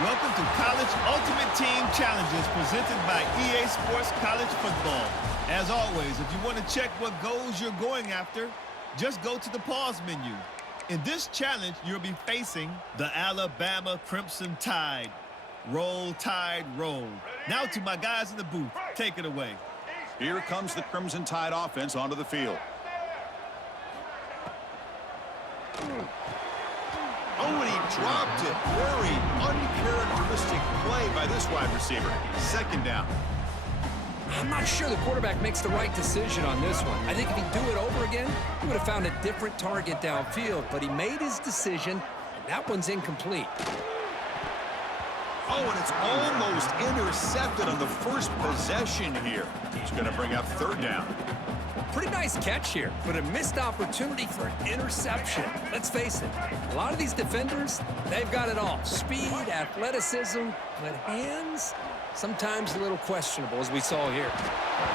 Welcome to College Ultimate Team Challenges presented by EA Sports College Football. As always, if you want to check what goals you're going after, just go to the pause menu. In this challenge, you'll be facing the Alabama Crimson Tide. Roll, Tide, roll. Now to my guys in the booth. Take it away. Here comes the Crimson Tide offense onto the field. Oh, and he dropped it. Very uncharacteristic play by this wide receiver. Second down. I'm not sure the quarterback makes the right decision on this one. I think if he'd do it over again, he would have found a different target downfield, but he made his decision, and that one's incomplete. Oh, and it's almost intercepted on the first possession here. It's going to bring up third down. Pretty nice catch here, but a missed opportunity for an interception. Let's face it, a lot of these defenders, they've got it all. Speed, athleticism, but hands, sometimes a little questionable, as we saw here.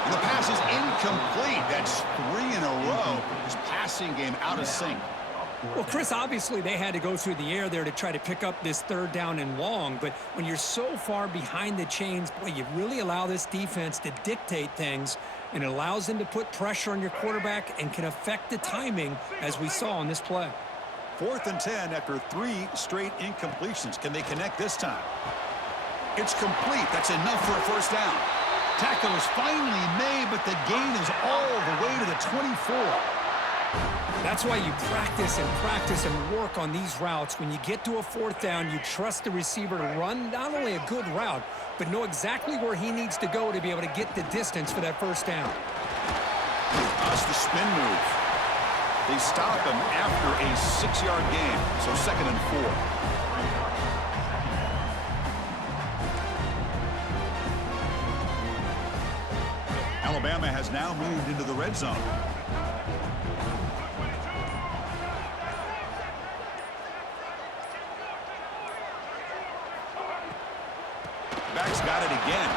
And the pass is incomplete. That's 3 in a row. His passing game out of sync. Well, Chris, obviously they had to go through the air there to try to pick up this third down and long, but when you're so far behind the chains, boy, you really allow this defense to dictate things, and it allows them to put pressure on your quarterback and can affect the timing, as we saw on this play. 4th and 10 after 3 straight incompletions. Can they connect this time? It's complete. That's enough for a first down. Tackle is finally made, but the gain is all the way to the 24. That's why you practice and work on these routes. When you get to a 4th down, you trust the receiver to run not only a good route, but know exactly where he needs to go to be able to get the distance for that first down. That's the spin move. They stop him after a 6-yard gain, so 2nd and 4. Alabama has now moved into the red zone. Back's got it again.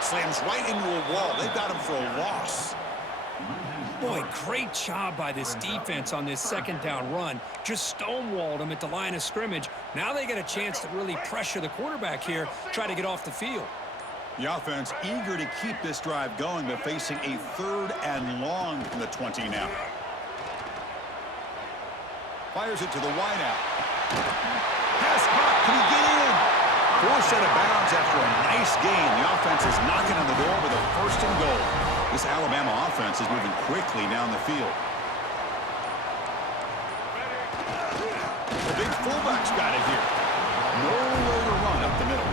Slams right into a wall. They've got him for a loss. Boy, great job by this defense on this 2nd down run. Just stonewalled him at the line of scrimmage. Now they get a chance to really pressure the quarterback here, try to get off the field. The offense eager to keep this drive going, but facing a 3rd and long from the 20 now. Fires it to the wideout. Pass caught. Can he get in? Forced out of bounds after a nice gain. The offense is knocking on the door with a 1st and goal. This Alabama offense is moving quickly down the field. The big fullback's got it here. Nowhere to run up the middle.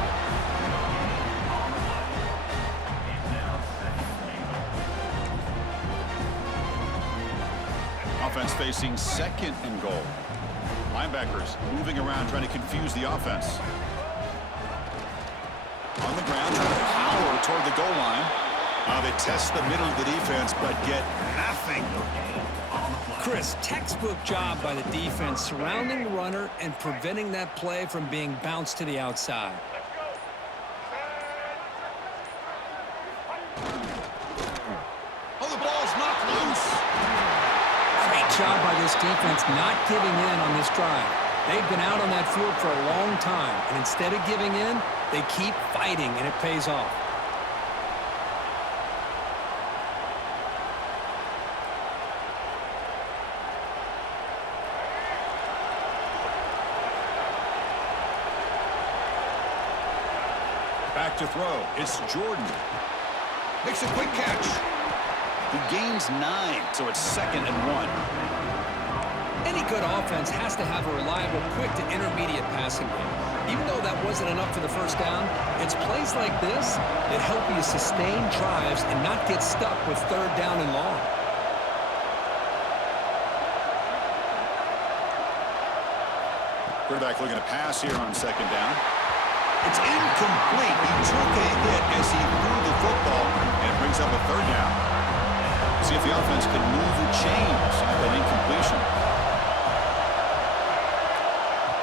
Offense facing 2nd and goal. Linebackers moving around trying to confuse the offense. On the ground, trying to power toward the goal line. They test the middle of the defense, but get nothing. Chris, textbook job by the defense surrounding the runner and preventing that play from being bounced to the outside. Oh, the ball's knocked loose. Great job by this defense not giving in on this drive. They've been out on that field for a long time, and instead of giving in, they keep fighting, and it pays off. Back to throw. It's Jordan. Makes a quick catch. He gains 9, so it's 2nd and 1. Any good offense has to have a reliable, quick to intermediate passing game. Even though that wasn't enough for the first down, it's plays like this that help you sustain drives and not get stuck with 3rd down and long. Quarterback looking to pass here on 2nd down. It's incomplete. He took a hit as he threw the football, and it brings up a 3rd down. See if the offense can move the chains after that incompletion.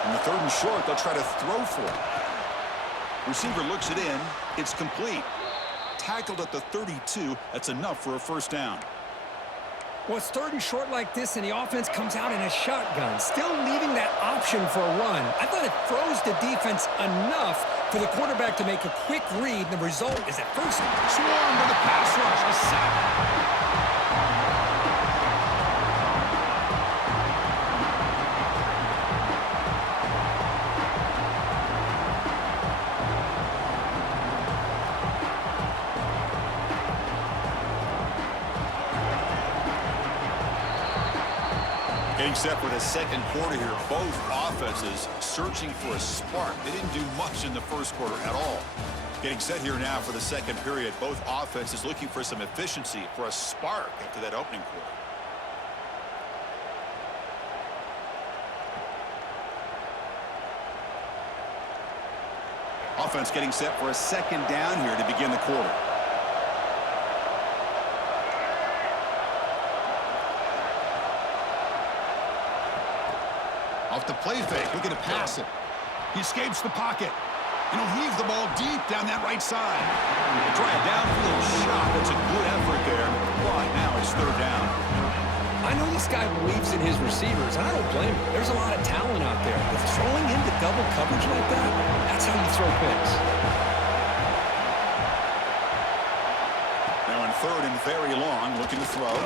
And the 3rd and short, they'll try to throw for it. Receiver looks it in. It's complete. Tackled at the 32. That's enough for a first down. Well, it's third and short like this, and the offense comes out in a shotgun, still leaving that option for a run. I thought it froze the defense enough for the quarterback to make a quick read, and the result is at first. Swarm with a pass rush. A sack. Getting set for the second quarter here. Both offenses searching for a spark. They didn't do much in the first quarter at all. Getting set here now for the second period. Both offenses looking for some efficiency, for a spark after that opening quarter. Offense getting set for a second down here to begin the quarter. Off the play fake, looking to pass it. He escapes the pocket. And he'll heave the ball deep down that right side. They try a downfield shot. That's a good effort there. But now it's third down. I know this guy believes in his receivers, and I don't blame him. There's a lot of talent out there. But throwing into double coverage like that, that's how you throw picks. Now in third and very long, looking to throw.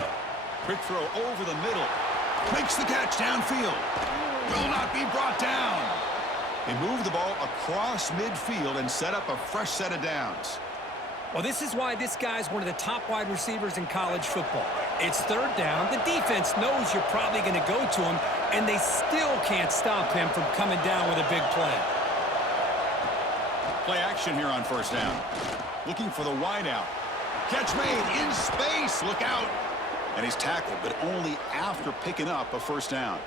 Quick throw over the middle. Makes the catch downfield. Will not be brought down. They move the ball across midfield and set up a fresh set of downs. Well, this is why this guy's one of the top wide receivers in college football. It's third down. The defense knows you're probably going to go to him, and they still can't stop him from coming down with a big play. Play action here on first down. Looking for the wideout. Catch made in space. Look out. And he's tackled, but only after picking up a first down.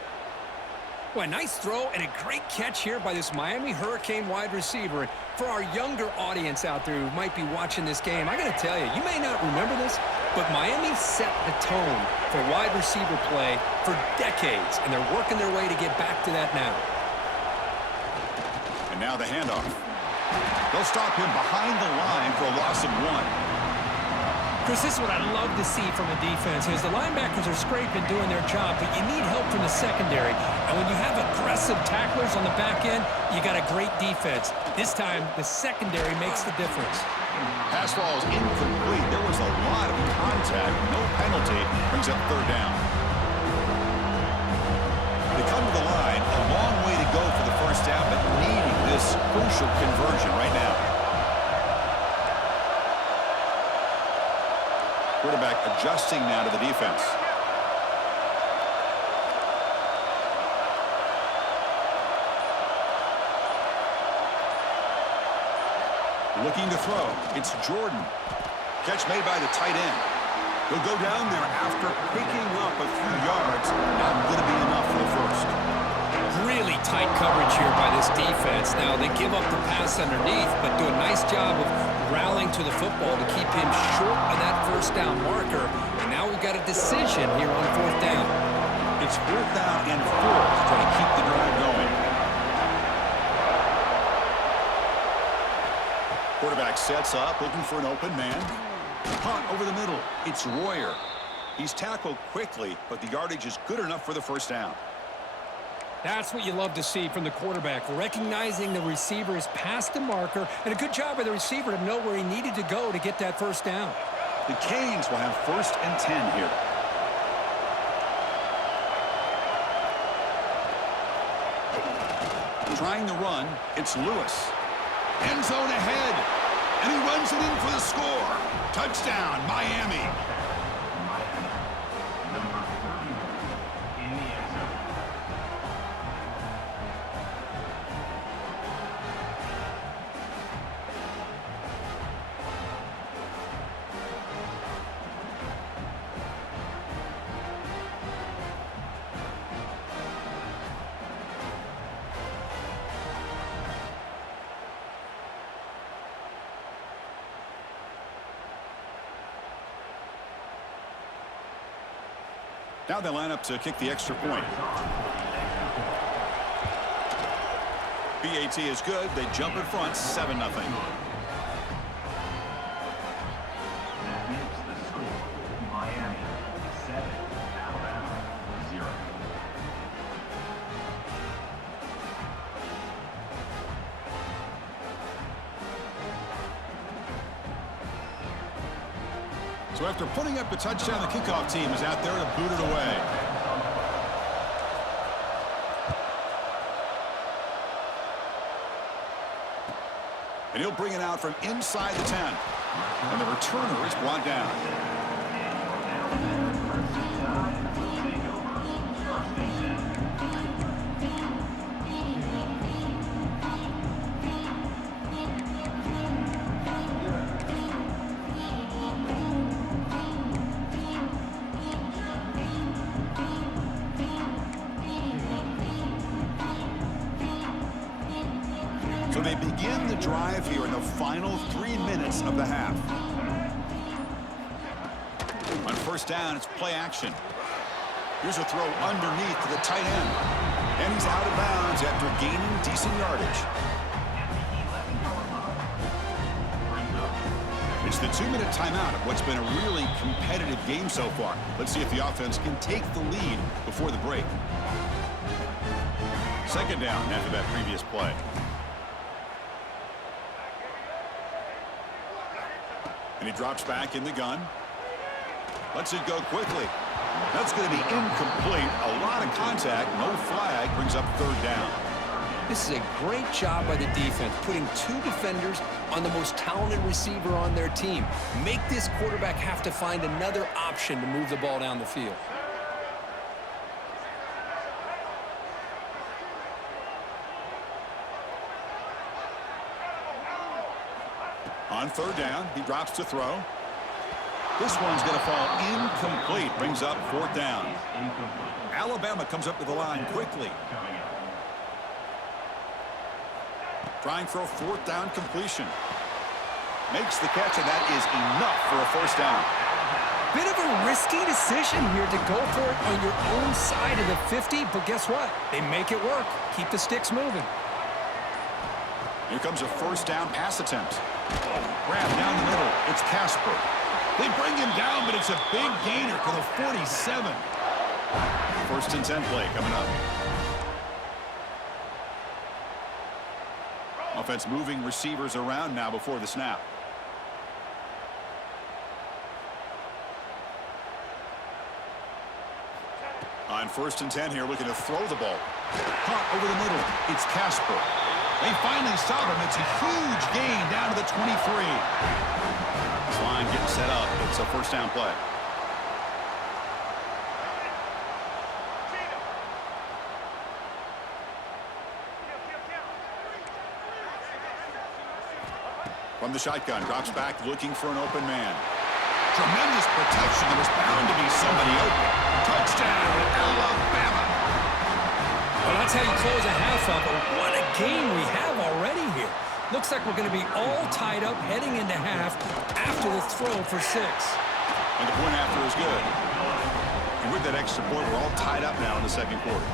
Well, a nice throw and a great catch here by this Miami Hurricane wide receiver. For our younger audience out there who might be watching this game, I got to tell you, you may not remember this, but Miami set the tone for wide receiver play for decades, and they're working their way to get back to that now. And now the handoff. They'll stop him behind the line for a loss of 1. Chris, this is what I love to see from a defense is the linebackers are scraping doing their job, but you need help from the secondary. And when you have aggressive tacklers on the back end, you got a great defense. This time, the secondary makes the difference. Pass ball is incomplete. There was a lot of contact. No penalty. Brings up third down. They come to the line. A long way to go for the first down, but needing this crucial conversion right now. Quarterback adjusting now to the defense. Looking to throw. It's Jordan. Catch made by the tight end. He'll go down there after picking up a few yards. Not going to be enough for the first. Really tight coverage here by this defense. Now, they give up the pass underneath, but do a nice job of rallying to the football to keep him short of that first down marker. And now we've got a decision here on fourth down. It's fourth down and 4 to try to keep the drive going. Quarterback sets up, looking for an open man. Punt over the middle. It's Royer. He's tackled quickly, but the yardage is good enough for the first down. That's what you love to see from the quarterback, recognizing the receiver is past the marker, and a good job by the receiver to know where he needed to go to get that first down. The Canes will have 1st and 10 here. Trying the run, it's Lewis. End zone ahead, and he runs it in for the score. Touchdown, Miami. Now they line up to kick the extra point. BAT is good. They jump in front, 7-0. So after putting up a touchdown, the kickoff team is out there to boot it away. And he'll bring it out from inside the 10. And the returner is brought down. So they begin the drive here in the final 3 minutes of the half. On first down, it's play action. Here's a throw underneath to the tight end. And he's out of bounds after gaining decent yardage. It's the 2-minute timeout of what's been a really competitive game so far. Let's see if the offense can take the lead before the break. Second down after that previous play. And he drops back in the gun. Lets it go quickly. That's going to be incomplete. A lot of contact. No flag. Brings up third down. This is a great job by the defense, putting 2 defenders on the most talented receiver on their team. Make this quarterback have to find another option to move the ball down the field. On third down, he drops to throw. This one's going to fall incomplete. Brings up fourth down. Alabama comes up to the line quickly. Trying for a fourth down completion. Makes the catch, and that is enough for a first down. Bit of a risky decision here to go for it on your own side of the 50, but guess what? They make it work. Keep the sticks moving. Here comes a first down pass attempt. Grab down the middle. It's Casper. They bring him down, but it's a big gainer to the 47. First and 10 play coming up. Offense moving receivers around now before the snap. On first and 10 here, looking to throw the ball. Caught over the middle. It's Casper. They finally stop him. It's a huge gain down to the 23. This line getting set up. It's a first down play. From the shotgun, drops back looking for an open man. Tremendous protection. There was bound to be somebody open. Touchdown, Alabama. Well, that's how you close a half up. What a game we have already here. Looks like we're going to be all tied up heading into half after the throw for 6. And the point after is good. And with that extra point, we're all tied up now in the second quarter.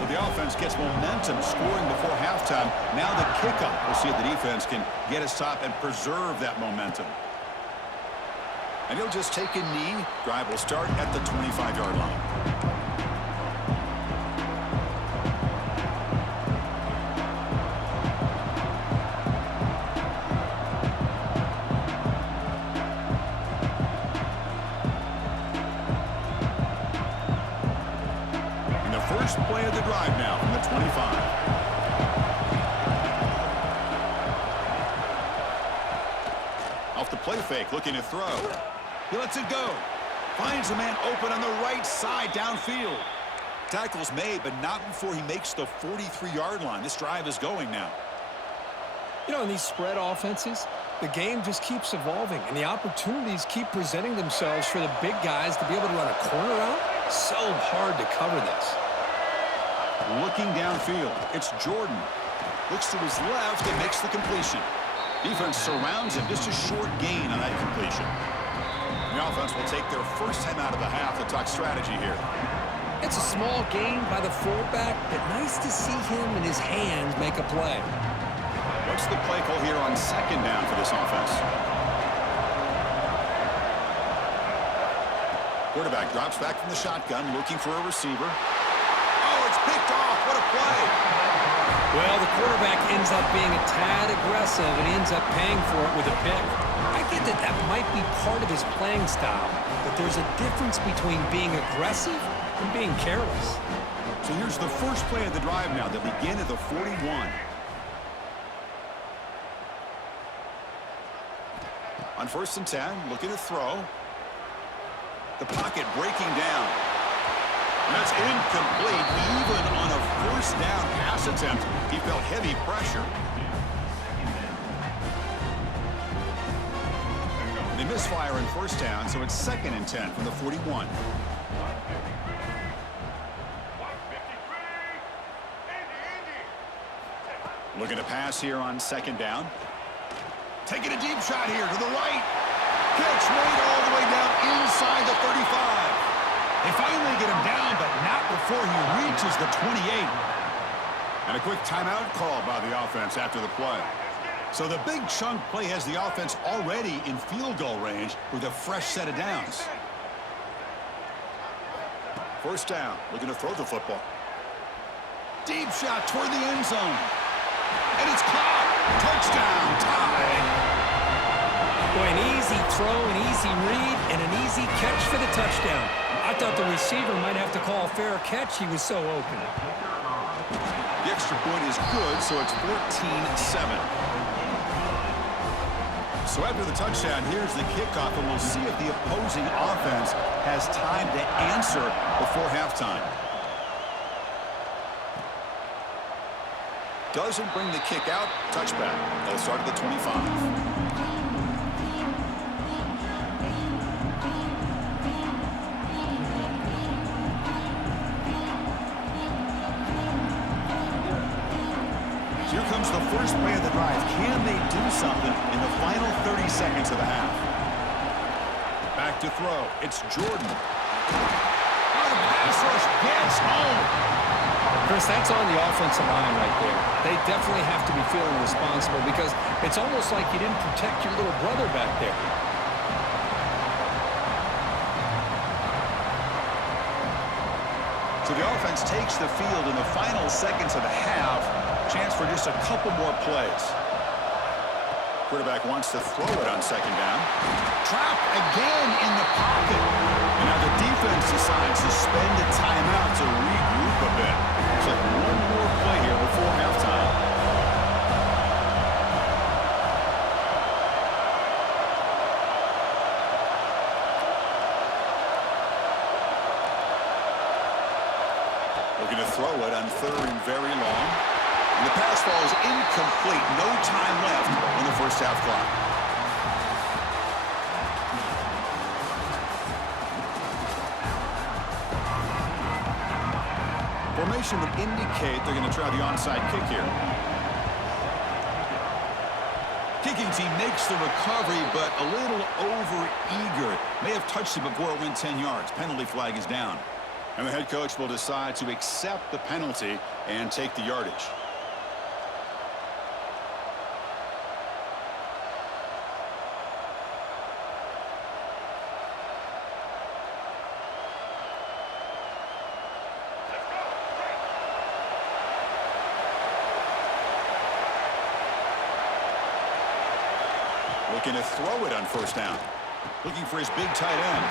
So the offense gets momentum scoring before halftime. Now the kickoff. We'll see if the defense can get a stop and preserve that momentum. And he'll just take a knee. Drive will start at the 25-yard line. And the first play of the drive now from the 25. Off the play fake, looking to throw. He lets it go. Finds a man open on the right side downfield. Tackle's made, but not before he makes the 43-yard line. This drive is going now. You know, in these spread offenses, the game just keeps evolving, and the opportunities keep presenting themselves for the big guys to be able to run a corner out. So hard to cover this. Looking downfield, it's Jordan. Looks to his left and makes the completion. Defense surrounds him. Just a short gain on that completion. The offense will take their first time out of the half to talk strategy here. It's a small gain by the fullback, but nice to see him and his hands make a play. What's the play call here on second down for this offense? Quarterback drops back from the shotgun, looking for a receiver. Oh, it's picked off. What a play. Well, the quarterback ends up being a tad aggressive, and he ends up paying for it with a pick. I get that that might be part of his playing style, but there's a difference between being aggressive and being careless. So here's the first play of the drive now. They'll begin at the 41. On 1st and 10, looking to throw. The pocket breaking down. That's incomplete. Even on a 1st down pass attempt, he felt heavy pressure. They misfire in 1st down, so it's 2nd and 10 from the 41. Looking to pass here on 2nd down. Taking a deep shot here to the right. Catch made all the way down inside the 35. They finally get him down, but not before he reaches the 28. And a quick timeout call by the offense after the play. So the big chunk play has the offense already in field goal range with a fresh set of downs. 1st down, looking to throw the football. Deep shot toward the end zone. And it's caught. Touchdown, tied. Boy, an easy throw, an easy read, and an easy catch for the touchdown. I thought the receiver might have to call a fair catch. He was so open. The extra point is good, so it's 14-7. So after the touchdown, here's the kickoff, and we'll see if the opposing offense has time to answer before halftime. Doesn't bring the kick out. Touchback. They'll start at the 25. Here comes the first play of the drive. Can they do something in the final 30 seconds of the half? Back to throw. It's Jordan. Oh, the pass rush gets home. Chris, that's on the offensive line right there. They definitely have to be feeling responsible because it's almost like you didn't protect your little brother back there. So the offense takes the field in the final seconds of the half. Chance for just a couple more plays. Quarterback wants to throw it on 2nd down. Trapped again in the pocket. And now the defense decides to spend a timeout to regroup a bit. It's like one more play here before halftime. Looking to throw it on 3rd and very long. And the pass falls incomplete. No time left in the 1st half clock. Formation would indicate they're going to try the onside kick here. Kicking team makes the recovery, but a little over-eager. May have touched it before it went 10 yards. Penalty flag is down. And the head coach will decide to accept the penalty and take the yardage. Looking to throw it on 1st down. Looking for his big tight end.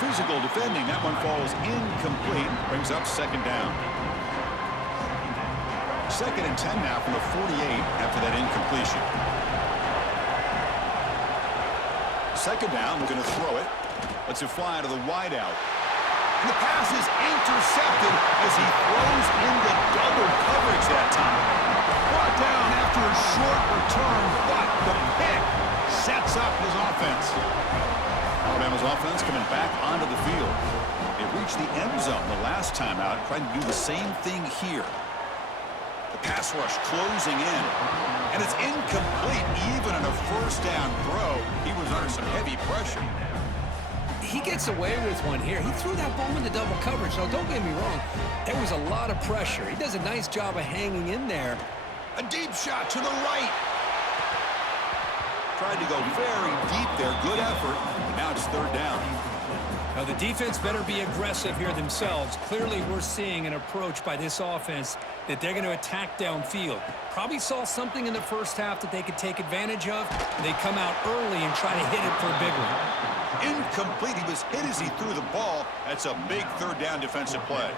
Physical defending. That one falls incomplete. Brings up 2nd down. 2nd and 10 now from the 48 after that incompletion. 2nd down. Looking to throw it. Lets it fly to the wideout. And the pass is intercepted as he throws into double coverage that time. Brought down after a short return, but the pick sets up his offense. Alabama's offense coming back onto the field. They reached the end zone the last time out, trying to do the same thing here. The pass rush closing in, and it's incomplete even on a 1st down throw. He was under some heavy pressure. He gets away with one here. He threw that ball into double coverage. Now, don't get me wrong. There was a lot of pressure. He does a nice job of hanging in there. A deep shot to the right. Tried to go very deep there. Good effort. But now it's third down. Now, the defense better be aggressive here themselves. Clearly, we're seeing an approach by this offense that they're going to attack downfield. Probably saw something in the first half that they could take advantage of, and they come out early and try to hit it for a big one. Incomplete. He was hit as he threw the ball. That's a big third down defensive play.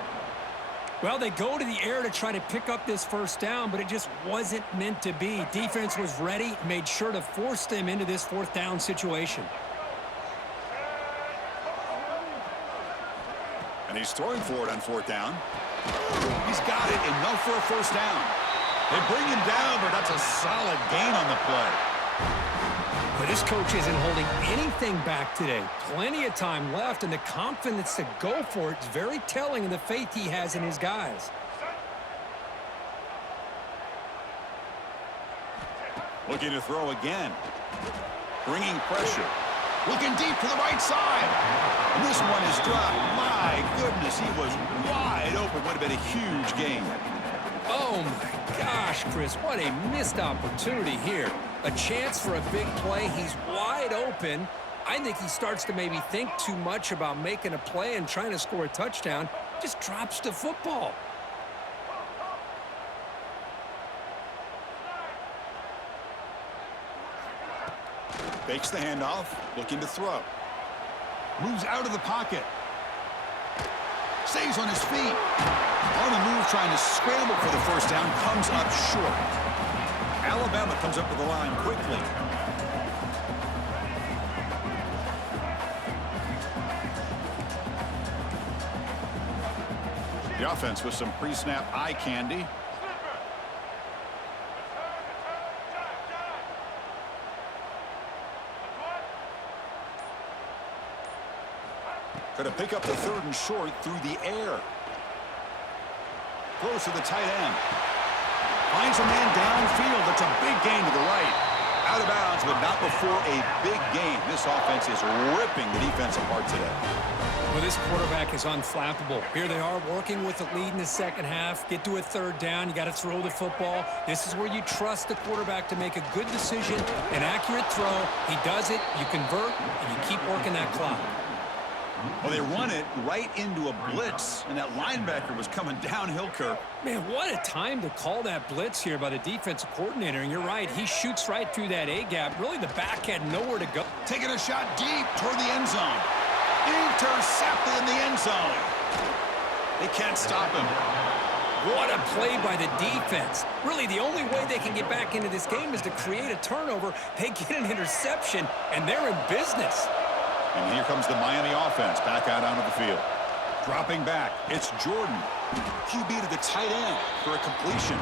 Well, they go to the air to try to pick up this first down, but it just wasn't meant to be. Defense was ready, made sure to force them into this fourth down situation. And he's throwing for it on fourth down. He's got it, enough for a first down. They bring him down, but that's a solid gain on the play. But this coach isn't holding anything back today. Plenty of time left, and the confidence to go for it is very telling of the faith he has in his guys. Looking to throw again. Bringing pressure. Looking deep to the right side. And this one is dropped. My goodness, he was wide open. Would have been a huge gain. Oh, my gosh, Chris. What a missed opportunity here. A chance for a big play. He's wide open. I think he starts to maybe think too much about making a play and trying to score a touchdown. Just drops the football. Fakes the handoff, looking to throw. Moves out of the pocket. Stays on his feet. On the move, trying to scramble for the first down, comes up short. Alabama comes up to the line quickly. The offense with some pre-snap eye candy. Going to pick up the third and short through the air. Throws to the tight end. Finds a man downfield. That's a big gain to the right. Out of bounds, but not before a big gain. This offense is ripping the defense apart today. Well, this quarterback is unflappable. Here they are working with the lead in the second half. Get to a third down. You got to throw the football. This is where you trust the quarterback to make a good decision, an accurate throw. He does it, you convert, and you keep working that clock. Well, they run it right into a blitz, and that linebacker was coming downhill, Kirk. Man, what a time to call that blitz here by the defensive coordinator. And you're right, he shoots right through that A-gap. Really, the back had nowhere to go. Taking a shot deep toward the end zone. Intercepted in the end zone. They can't stop him. What a play by the defense. Really, the only way they can get back into this game is to create a turnover. They get an interception, and they're in business. And here comes the Miami offense back out onto the field. Dropping back, it's Jordan. QB to the tight end for a completion.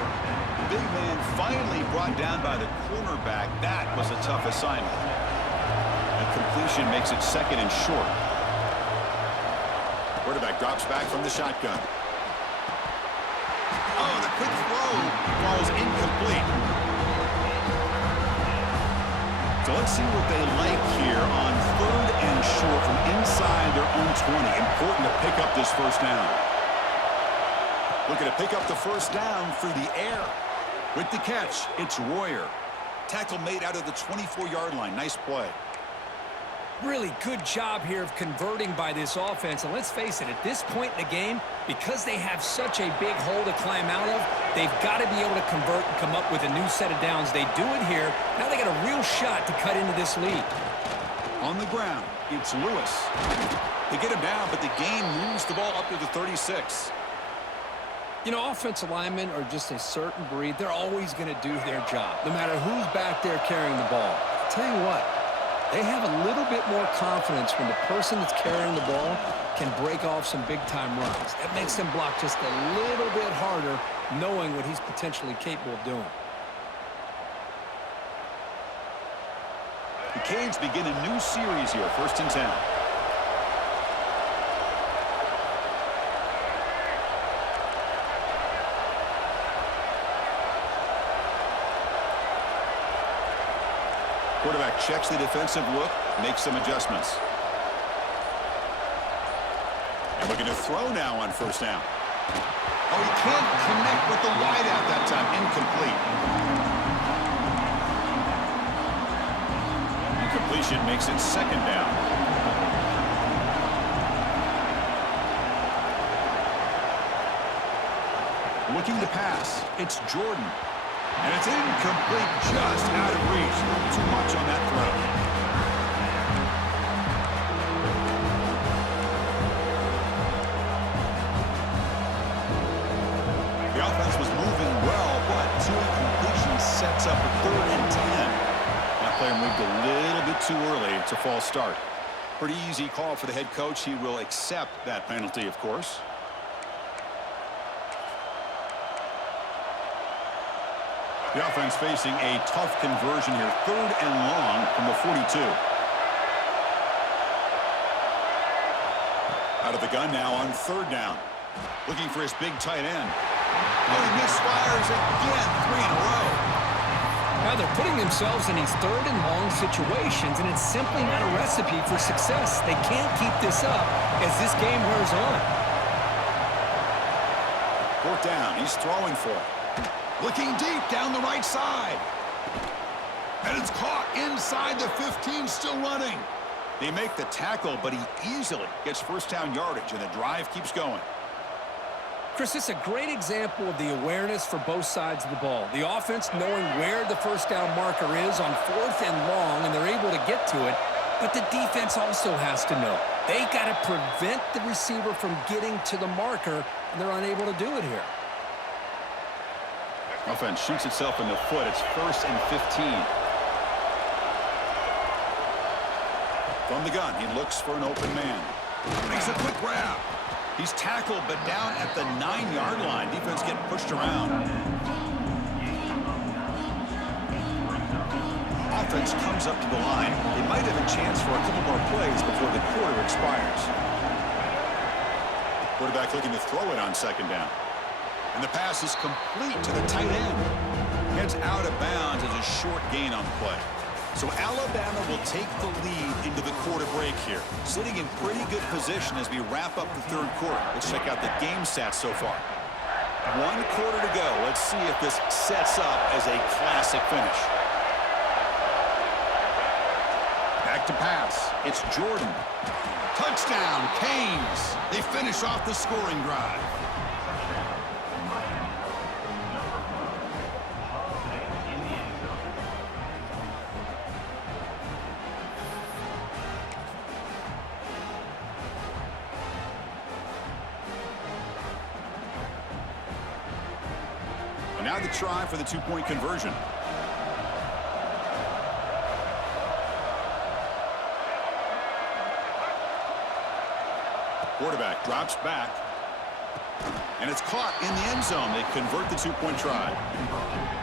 Big man finally brought down by the cornerback. That was a tough assignment. A completion makes it second and short. Quarterback drops back from the shotgun. Oh, the quick throw falls incomplete. So let's see what they like here on third and short from inside their own 20. Important to pick up this first down. Looking to pick up the first down through the air. With the catch, it's Royer. Tackle made out of the 24-yard line. Nice play. Really good job here of converting by this offense. And let's face it, at this point in the game, because they have such a big hole to climb out of, they've got to be able to convert and come up with a new set of downs. They do it here. Now they got a real shot to cut into this lead. On the ground, it's Lewis. They get him down, but the gain moves the ball up to the 36. You know, offensive linemen are just a certain breed. They're always going to do their job, no matter who's back there carrying the ball. I'll tell you what, they have a little bit more confidence when the person that's carrying the ball can break off some big-time runs. That makes them block just a little bit harder, knowing what he's potentially capable of doing. The Canes begin a new series here, 1st and 10. Quarterback checks the defensive look, makes some adjustments. And looking to throw now on first down. Oh, he can't connect with the wideout that time. Incomplete. completion makes it second down. Looking to pass. It's Jordan. And it's incomplete, just out of reach. Too much on that throw. The offense was moving well, but two incompletions sets up a 3rd and 10. That player moved a little bit too early. It's a false start. Pretty easy call for the head coach. He will accept that penalty, of course. The offense facing a tough conversion here. 3rd and long from the 42. Out of the gun now on 3rd down. Looking for his big tight end. Oh, he misfires again. 3 in a row. Now they're putting themselves in these 3rd and long situations, and it's simply not a recipe for success. They can't keep this up as this game wears on. 4th down. He's throwing for it. Looking deep down the right side. And it's caught inside the 15, still running. They make the tackle, but he easily gets 1st down yardage, and the drive keeps going. Chris, this is a great example of the awareness for both sides of the ball. The offense knowing where the 1st down marker is on 4th and long, and they're able to get to it. But the defense also has to know. They got to prevent the receiver from getting to the marker, and they're unable to do it here. Offense shoots itself in the foot. It's 1st and 15. From the gun, he looks for an open man. Makes a quick grab. He's tackled, but down at the 9-yard line. Defense getting pushed around. Offense comes up to the line. They might have a chance for a couple more plays before the quarter expires. Quarterback looking to throw it on 2nd down. And the pass is complete to the tight end. Heads out of bounds as a short gain on the play. So Alabama will take the lead into the quarter break here. Sitting in pretty good position as we wrap up the 3rd quarter. Let's check out the game stats so far. 1 quarter to go. Let's see if this sets up as a classic finish. Back to pass. It's Jordan. Touchdown, Canes. They finish off the scoring drive. Now the try for the 2-point conversion. Quarterback drops back. And it's caught in the end zone. They convert the 2-point try.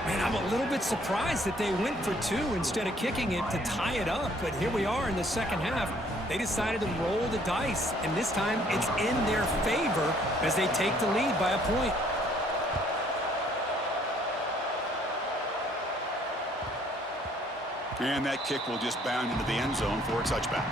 Man, I'm a little bit surprised that they went for 2 instead of kicking it to tie it up. But here we are in the 2nd half. They decided to roll the dice. And this time it's in their favor as they take the lead by a point. And that kick will just bound into the end zone for a touchback.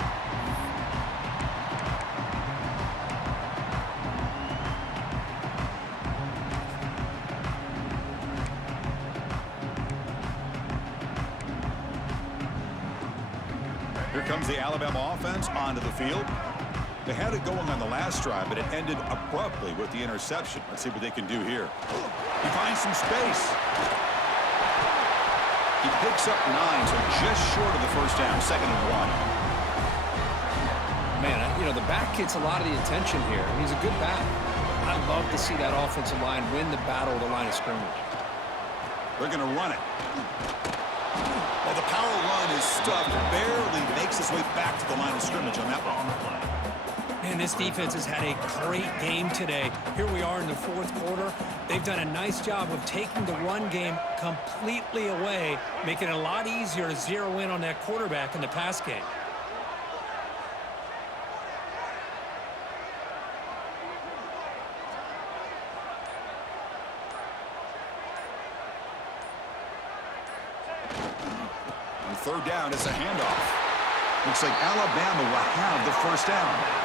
Here comes the Alabama offense onto the field. They had it going on the last drive, but it ended abruptly with the interception. Let's see what they can do here. He finds some space. He picks up 9, so just short of the 1st down, 2nd and 1. Man, you know, the back gets a lot of the attention here. He's a good back. I'd love to see that offensive line win the battle of the line of scrimmage. They're going to run it. Well, the power run is stuffed, barely makes his way back to the line of scrimmage on that one. Man, this defense has had a great game today. Here we are in the 4th quarter. They've done a nice job of taking the run game completely away, making it a lot easier to zero in on that quarterback in the pass game. On 3rd down, it's a handoff. Looks like Alabama will have the 1st down.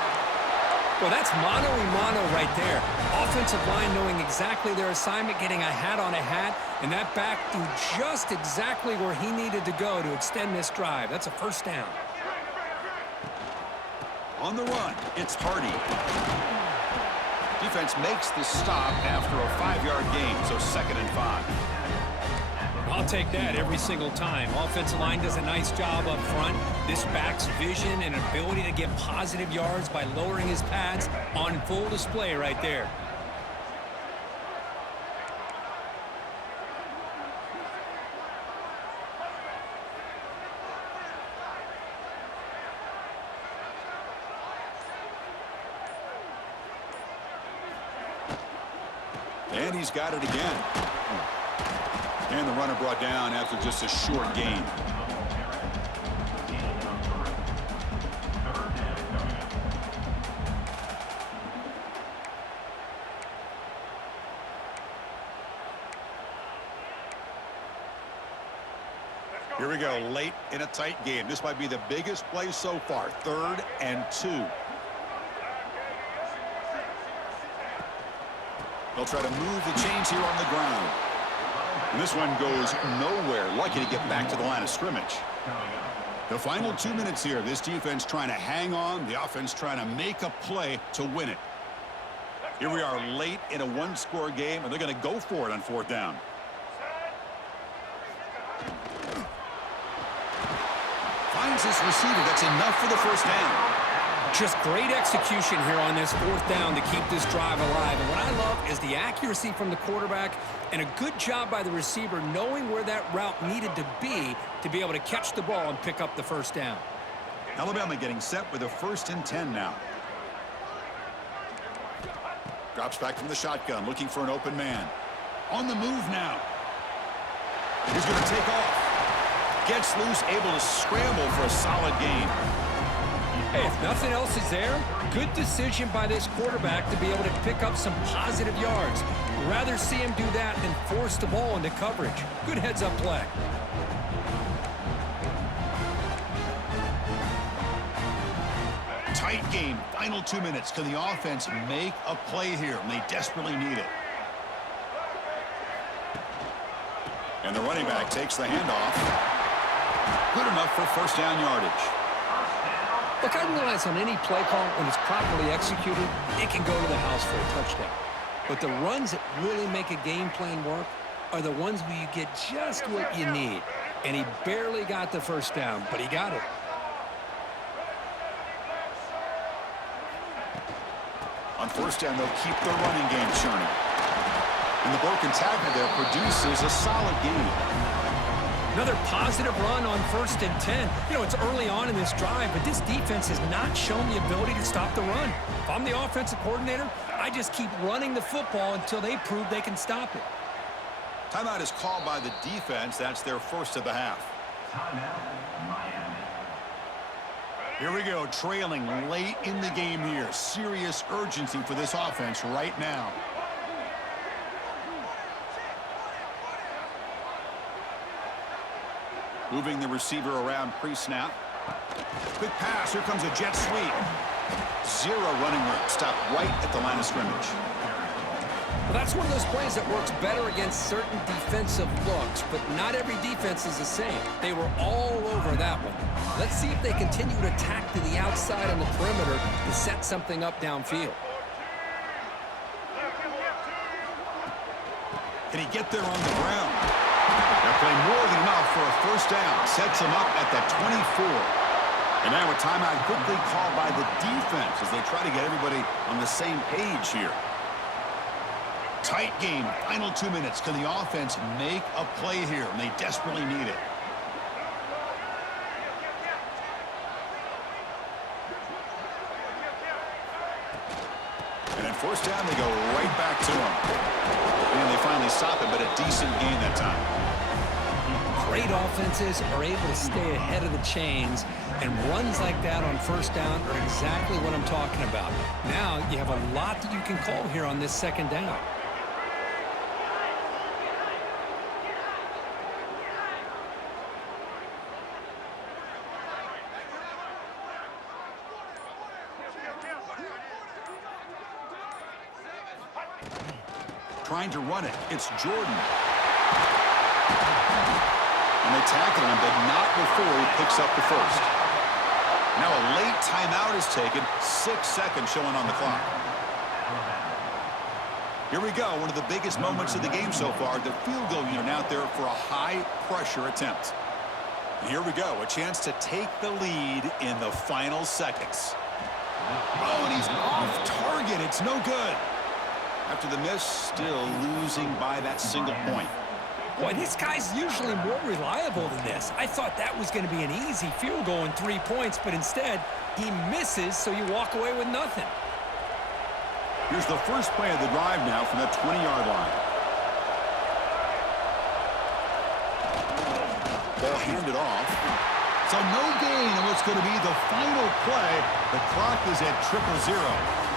Well, that's mano-a-mano right there. Offensive line knowing exactly their assignment, getting a hat on a hat, and that back threw just exactly where he needed to go to extend this drive. That's a 1st down. On the run, it's Hardy. Defense makes the stop after a 5-yard gain, so 2nd and 5. I'll take that every single time. Offensive line does a nice job up front. This back's vision and ability to get positive yards by lowering his pads on full display right there. And he's got it again. And the runner brought down after just a short gain. Here we go, late in a tight game. This might be the biggest play so far. 3rd and 2. They'll try to move the chains here on the ground. And this one goes nowhere. Lucky to get back to the line of scrimmage. The final 2 minutes here. This defense trying to hang on. The offense trying to make a play to win it. Here we are late in a 1-score game, and they're going to go for it on 4th down. Finds this receiver. That's enough for the 1st down. Just great execution here on this 4th down to keep this drive alive. And what I love is the accuracy from the quarterback and a good job by the receiver knowing where that route needed to be able to catch the ball and pick up the 1st down. Alabama getting set with a 1st and 10 now. Drops back from the shotgun, looking for an open man. On the move now. He's going to take off. Gets loose, able to scramble for a solid gain. Hey, if nothing else is there, good decision by this quarterback to be able to pick up some positive yards. Rather see him do that than force the ball into coverage. Good heads-up play. Tight game, final 2 minutes. Can the offense make a play here? And they desperately need it. And the running back takes the handoff. Good enough for 1st down yardage. Look, I realize on any play call, when it's properly executed, it can go to the house for a touchdown. But the runs that really make a game plan work are the ones where you get just what you need. And he barely got the 1st down, but he got it. On 1st down, they'll keep their running game churning. And the broken tackle there produces a solid gain. Another positive run on 1st and 10. You know, it's early on in this drive, but this defense has not shown the ability to stop the run. If I'm the offensive coordinator, I just keep running the football until they prove they can stop it. Timeout is called by the defense. That's their 1st of the half. Here we go, trailing late in the game here. Serious urgency for this offense right now. Moving the receiver around pre-snap. Quick pass. Here comes a jet sweep. 0 running room. Stop right at the line of scrimmage. Well, that's one of those plays that works better against certain defensive looks, but not every defense is the same. They were all over that one. Let's see if they continue to attack to the outside on the perimeter to set something up downfield. Can he get there on the ground? That play more than enough for a 1st down. Sets him up at the 24. And now a timeout quickly called by the defense as they try to get everybody on the same page here. Tight game, final 2 minutes. Can the offense make a play here? And they desperately need it. And at 1st down, they go right back to him. And they finally stop it, but a decent gain that time. Great offenses are able to stay ahead of the chains, and runs like that on 1st down are exactly what I'm talking about. Now you have a lot that you can call here on this 2nd down. Trying to run it. It's Jordan. And they tackle him, but not before he picks up the 1st. Now a late timeout is taken. 6 seconds showing on the clock. Here we go. One of the biggest moments of the game so far. The field goal unit out there for a high-pressure attempt. Here we go. A chance to take the lead in the final seconds. Oh, and he's off target. It's no good. After the miss, still losing by that single point. Boy, this guy's usually more reliable than this. I thought that was going to be an easy field goal in 3 points, but instead, he misses, so you walk away with nothing. Here's the first play of the drive now from the 20-yard line. Ball handed off. So no gain on what's going to be the final play. The clock is at 0-0.